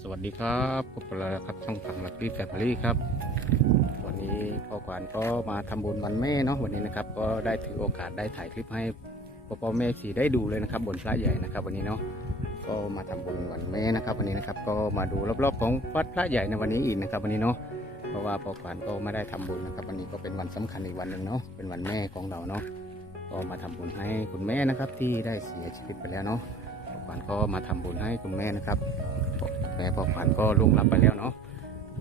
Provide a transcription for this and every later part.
สวัสดีครับพบกันแล้วครับช่องฝั่งลักกี้แฟมิลี่ครับ วันนี้พ่อขวัญก็มาทำบุญวันแม่เนาะวันนี้นะครับ ก็ได้ถือโอกาสได้ถ่ายคลิปให้พ่อพ่อแม่สีได้ดูเลยนะครับ บนพระใหญ่นะครับวันนี้เนาะก็มาทำบุญวันแม่นะครับ วันนี้นะครับก็มาดูรอบๆของวัดพระใหญ่ในวันนี้อีกนะครับ วันนี้เนาะเพราะว่าพ่อขวัญก็ไม่ได้ทำบุญนะครับ วันนี้ก็เป็นวันสำคัญอีกวันหนึ่งเนาะเป็นวันแม่ของเราเนาะก็มาทำบุญให้คุณแม่นะครับที่ได้เสียชีวิตไปแล้วเนาะพ่อขวัญก็มาทำบุญให้คุณแม่นะครับ แม่พอขวัญก็ล่วงลับไปแล้วเนาะ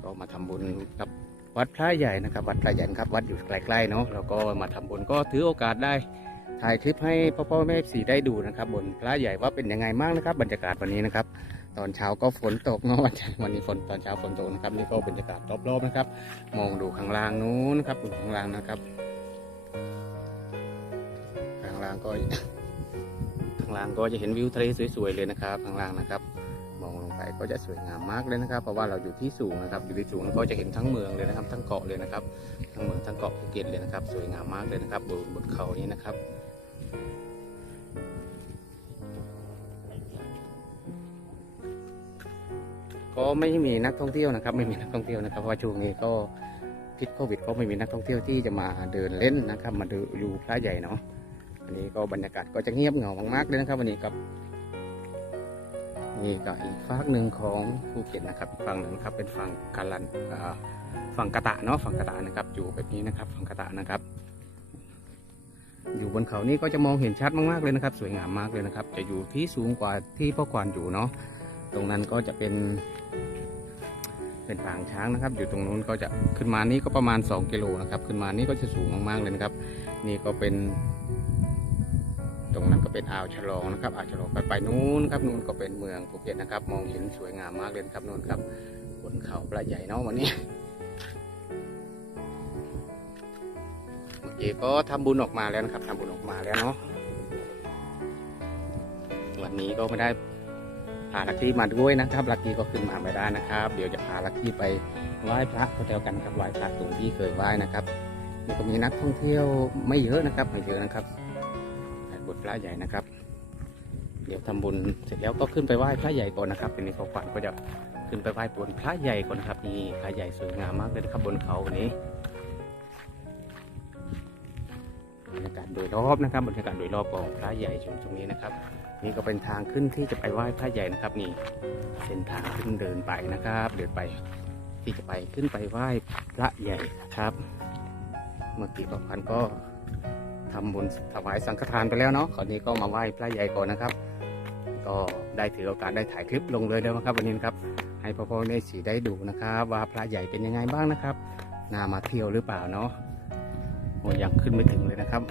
ก็มาทำบุญกับวัดพระใหญ่นะครับ วัดพระใหญ่นครับ วัดอยู่ใกล้ๆเนาะแล้วก็มาทำบุญก็ถือโอกาสได้ถ่ายคลิปให้พ่อพ่อแม่สีได้ดูนะครับ บนพระใหญ่ว่าเป็นยังไงบ้างนะครับ บรรยากาศวันนี้นะครับ ตอนเช้าก็ฝนตกเนาะวันนี้ฝนตอนเช้าฝนตกนะครับนี่ก็บรรยากาศรอบๆนะครับ มองดูข้างล่างนู้นครับดูข้างล่างนะครับข้างล่างก็ข้างล่างก็จะเห็นวิวทะเลสวยๆเลยนะครับข้างล่างนะครับ มองลงไปก็จะสวยงามมากเลยนะครับ เพราะว่าเราอยู่ที่สูงนะครับ อยู่ที่สูงก็จะเห็นทั้งเมืองเลยนะครับ ทั้งเกาะเลยนะครับ ทั้งเมืองทั้งเกาะภูเก็ตเลยนะครับ สวยงามมากเลยนะครับบนบนเขานี้นะครับก็ไม่มีนักท่องเที่ยวนะครับ ไม่มีนักท่องเที่ยวนะครับเพราะว่าช่วงนี้ก็พิษโควิดก็ไม่มีนักท่องเที่ยวที่จะมาเดินเล่นนะครับ มาดูอยู่พระใหญ่เนาะอันนี้ก็บรรยากาศก็จะเงียบเหงามากๆเลยนะครับ วันนี้ครับ นี่ก็อีกฝั่งหนึ่งของภูเก็ตนะครับฝั่งหนึ่งครับเป็นฝั่งกาลันฝั่งกะตะเนาะฝั่งกะตะนะครับอยู่แบบนี้นะครับ ฝั่งกะตะนะครับ อยู่บนเขานี่ก็จะมองเห็นชัดมากๆเลยนะครับ สวยงามมากเลยนะครับ จะอยู่ที่สูงกว่าที่พ่อควานอยู่เนาะตรงนั้นก็จะเป็น เป็นปางช้างนะครับ อยู่ตรงนู้นก็จะขึ้นมานี่ก็ประมาณ 2 กิโลนะครับ ขึ้นมานี่ก็จะสูงมากๆเลยนะครับ นี่ก็เป็น ตรงนั้นก็เป็นอ่าวฉลองนะครับอ่าวฉลองไปไปนู้นครับนู้นก็เป็นเมืองภูเก็ตนะครับ มองเห็นสวยงามมากเลยครับนู้นครับบนเขาปลาใหญ่เนาะวันนี้เมื่อกี้ก็ทำบุญออกมาแล้วนะครับทำบุญออกมาแล้วเนาะวันนี้ก็ไม่ได้พาลักกี้มาด้วยนะครับลักกี้ก็ขึ้นมาไม่ได้นะครับ เดี๋ยวจะพาลักกี้ไปไหว้พระก็แล้วกันครับไหว้พระตรงที่เคยไหว้นะครับนี่ก็มีนักท่องเที่ยวไม่เยอะนะครับไม่เยอะนะครับ พระใหญ่นะครับ เดี๋ยวทำบุญเสร็จแล้วก็ขึ้นไปไหว้พระใหญ่ก่อนนะครับเป็นนี้เขาฝันก็จะขึ้นไปไหว้บนพระใหญ่ก่อนนะครับนี่พระใหญ่สวยงามมากเลยนะครับบนเขาวันนี้บรรยากาศโดยรอบนะครับบรรยากาศโดยรอบของพระใหญ่ชมตรงนี้นะครับ นี่ก็เป็นทางขึ้นที่จะไปไหว้พระใหญ่นะครับนี่เส้นทางขึ้นเดินไปนะครับ เดินไปที่จะไปขึ้นไปไหว้พระใหญ่นะครับ เมื่อกี้ก็พันก็ ทำบุญถวายสังฆทานไปแล้วเนาะคราวนี้ก็มาไหว้พระใหญ่ก่อนนะครับ ก็ได้ถือโอกาสได้ถ่ายคลิปลงเลยแล้วนะครับวันนี้นะครับ ให้พ่อพ่อในสีได้ดูนะครับ ว่าพระใหญ่เป็นยังไงบ้างนะครับน่ามาเที่ยวหรือเปล่าเนาะโอ้ยังขึ้นไม่ถึงเลยนะครับ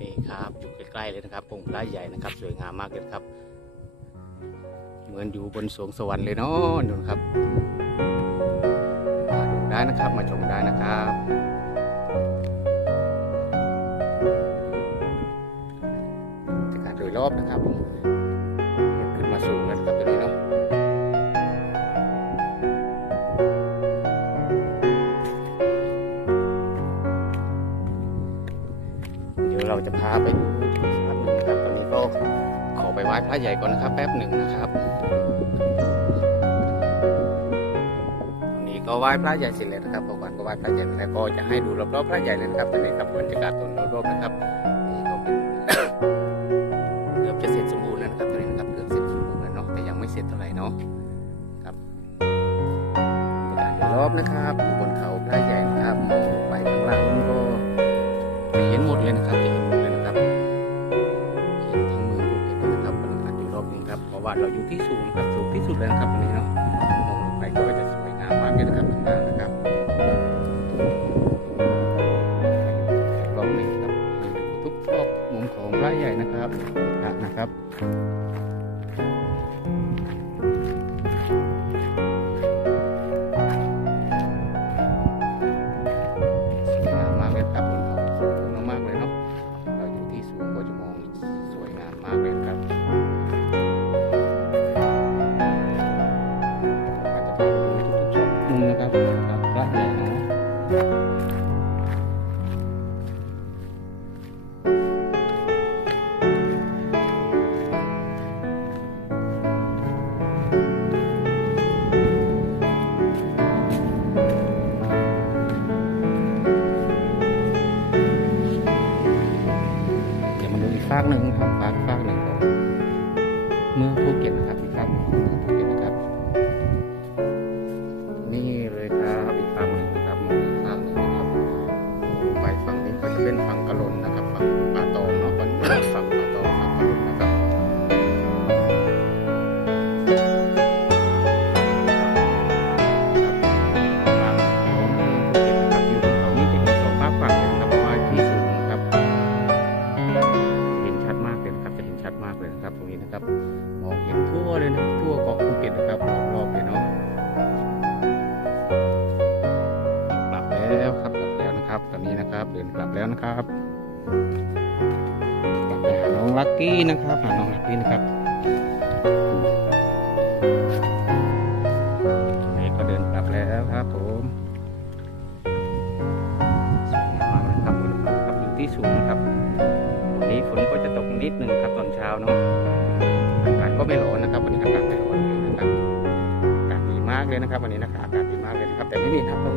นี่ครับอยู่ใกล้ๆเลยนะครับองค์พระใหญ่นะครับ สวยงามมากเลยครับ เหมือนอยู่บนสวงสวรรค์เลยเนาะนู่นครับ ได้นะครับ มาชมได้นะครับบรรยากาศโดยรอบนะครับเดี๋ยวขึ้นมาสูงแล้วนะครับตัวนี้เนาะเดี๋ยวเราจะพาไปดูนะครับตอนนี้ก็ขอไปไหว้พระใหญ่ก่อนนะครับ แป๊บหนึ่งนะครับ ก็ไหว้พระใหญ่เสร็จแล้วนะครับพอวันก็ไหว้พระใหญ่แล้วก็จะให้ดูรอบๆพระใหญ่เลยนะครับตอนนี้ครับบรรยากาศตรงรอบๆนะครับนี่ก็เป็นเกือบจะเสร็จสมบูรณ์แล้วนะครับตอนนี้นะครับเกือบเสร็จสมบูรณ์แล้วเนาะแต่ยังไม่เสร็จเท่าไหร่เนาะครับบรรยากาศรอบนะครับอยู่บนเขาพระใหญ่นะครับมองลงไปข้างล่างนั้นก็จะเห็นหมดเลยนะครับจะเห็นหมดเลยนะครับเห็นทั้งเมืองภูเก็ตเลยนะครับบรรยากาศอยู่รอบนี้ครับเพราะว่าเราอยู่ที่สูงนะครับสูงที่สุดเลยนะครับตรงนี้เนาะ ของพระใหญ่นะครับพระนะครับ เป็นฝั่งกะลนนะครับฝั่งป่าตองเนาะฝั่งฝั่งป่าตองฝั่งกะลนนะครับครับของเมืองภูเก็ตนะครับอยู่บนเขานี้จะเห็นสองฝากฝั่งเลยนะครับเพราที่สูงครับเห็นชัดมากเลยครับจะเห็นชัดมากเลยนะครับตรงนี้นะครับมองเห็นทั่วเลยนะทั่วเกาะภูเก็ตนะครับรอบๆเลยเนาะ ตอนนี้นะครับเดินกลับแล้วนะครับกลับไปหาน้องลักกี้นะครับ หาน้องลักกี้นะครับนี่ก็เดินกลับแล้วครับผมสวยมากเลยครับบนเขาครับอยู่ที่สูงนะครับวันนี้ฝนก็จะตกนิดหนึ่งครับตอนเช้าเนาะอากาศก็ไม่ร้อนนะครับวันนี้อากาศไม่ร้อนเลยนะครับอากาศดีมากเลยนะครับ วันนี้นะครับอากาศดีมากเลยนะครับ แต่ไม่มีนักท่อง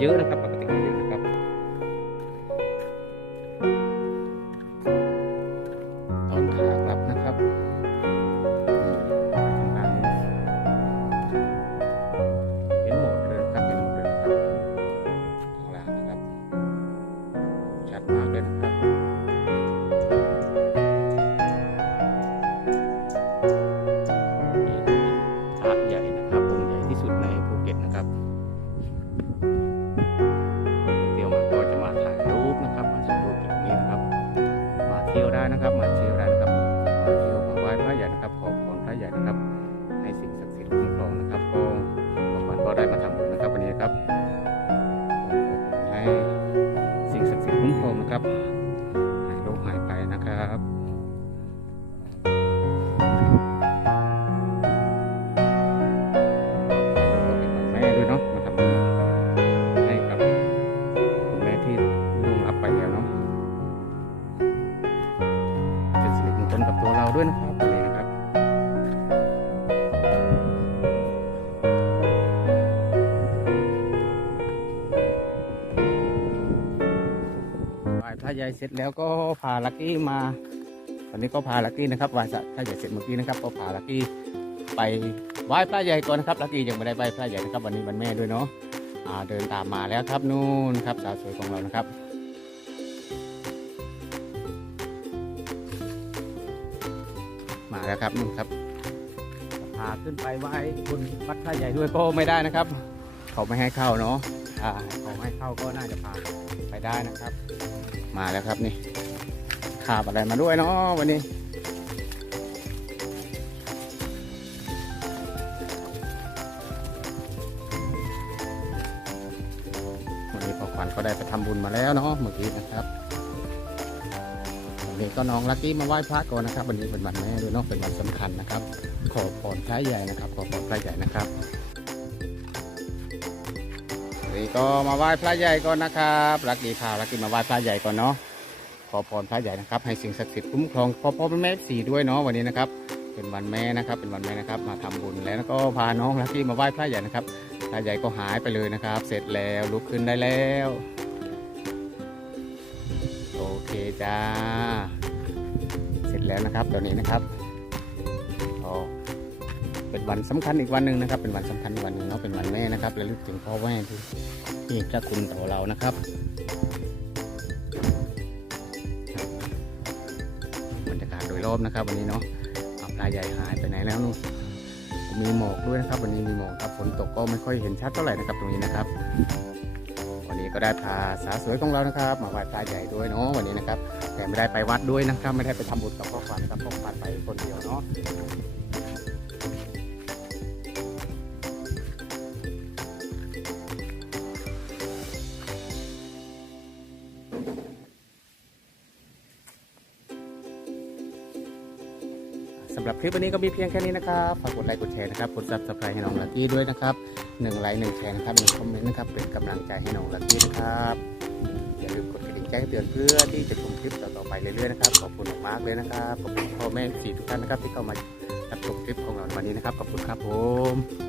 เยอะนะครับ นะครับมาเที่ยวไรั ไหว้พระใหญ่เสร็จแล้วก็พาลักกี้มาวันนี้ก็พาลักกี้นะครับไหว้พระใหญ่เสร็จเมื่อกี้นะครับ ก็พาลักกี้ไปไหว้พระใหญ่ก่อนนะครับลักกี้ยังไม่ได้ไหว้พระใหญ่นะครับวันนี้วันแม่ด้วยเนาะอ่าเดินตามมาแล้วครับนู่นครับสาวสวยของเรานะครับมาแล้วครับนู่นครับพาขึ้นไปไหว้บนวัดพระใหญ่ด้วยก็ไม่ได้นะครับ เขาไม่ให้เข้าเนาะอ่าเขาให้เข้าก็น่าจะพาไปได้นะครับ มาแล้วครับนี่ขาบอะไรมาด้วยเนาะวันนี้วันนี้พ่อขวัญก็ได้ไปทำบุญมาแล้วเนาะเมื่อกี้นะครับวันนี้ก็น้องลักกี้มาไหว้พระก่อนนะครับ วันนี้เป็นวันแม่ด้วยเนาะเป็นวันสำคัญนะครับ ขอพรพระใหญ่นะครับ ขอพรพระใหญ่นะครับวั นี้ก็มาไหว้พระใหญ่ก่อนนะครับลักกี้พาลักกี้มาไหว้พระใหญ่ก่อนเนาะขอพรพระใหญ่นะครับ ให้สิ่งศักดิ์สิทธิ์คุ้มครองพ่อพ่อแม่สีด้วยเนาะวันนี้นะครับเป็นวันแม่นะครับ เป็นวันแม่นะครับ มาทำบุญแล้วก็พาน้องลักกี้มาไหว้พระใหญ่นะครับพระใหญ่ก็หายไปเลยนะครับ เสร็จแล้วลุกขึ้นได้แล้วโอเคจ้า เสร็จแล้วนะครับตอนนี้นะครับ เป็นวันสำคัญอีกวันหนึ่งนะครับ เป็นวันสำคัญวันหนึ่งเนาะเป็นวันแม่นะครับระลึกถึงพ่อแม่ที่ที่เจ้าคุณต่อเรานะครับบรรยากาศโดยรอบนะครับ วันนี้เนาะเอาใหญ่หายไปไหนแล้วนู่นมีหมอกด้วยนะครับ วันนี้มีหมอกครับฝนตกก็ไม่ค่อยเห็นชัดเท่าไหร่นะครับตรงนี้นะครับ วันนี้ก็ได้พาสาวสวยของเรานะครับ มาไหว้พระใหญ่ด้วยเนาะวันนี้นะครับ แต่ไม่ได้ไปวัดด้วยนะครับ ไม่ได้ไปทำบุญกับพ่อขวัญนะครับพ่อขวัญไปคนเดียวเนาะ คลิปวันนี้ก็มีเพียงแค่นี้นะครับ ฝากกดไลค์กดแชร์นะครับกดซับสไครต์ให้น้องลักกี้ด้วยนะครับหนึ่งไลค์หนึ่งแชร์นะครับหนึ่งคอมเมนต์นะครับเป็นกำลังใจให้น้องลักกี้นะครับอย่าลืมกดกระดิ่งแจ้งเตือนเพื่อที่จะชมคลิปต่อๆไปเรื่อยๆนะครับขอบคุณมากๆเลยนะครับขอบคุณพ่อแม่สี่ทุกท่านนะครับที่เข้ามารับชมคลิปของเราในวันนี้นะครับขอบคุณครับผม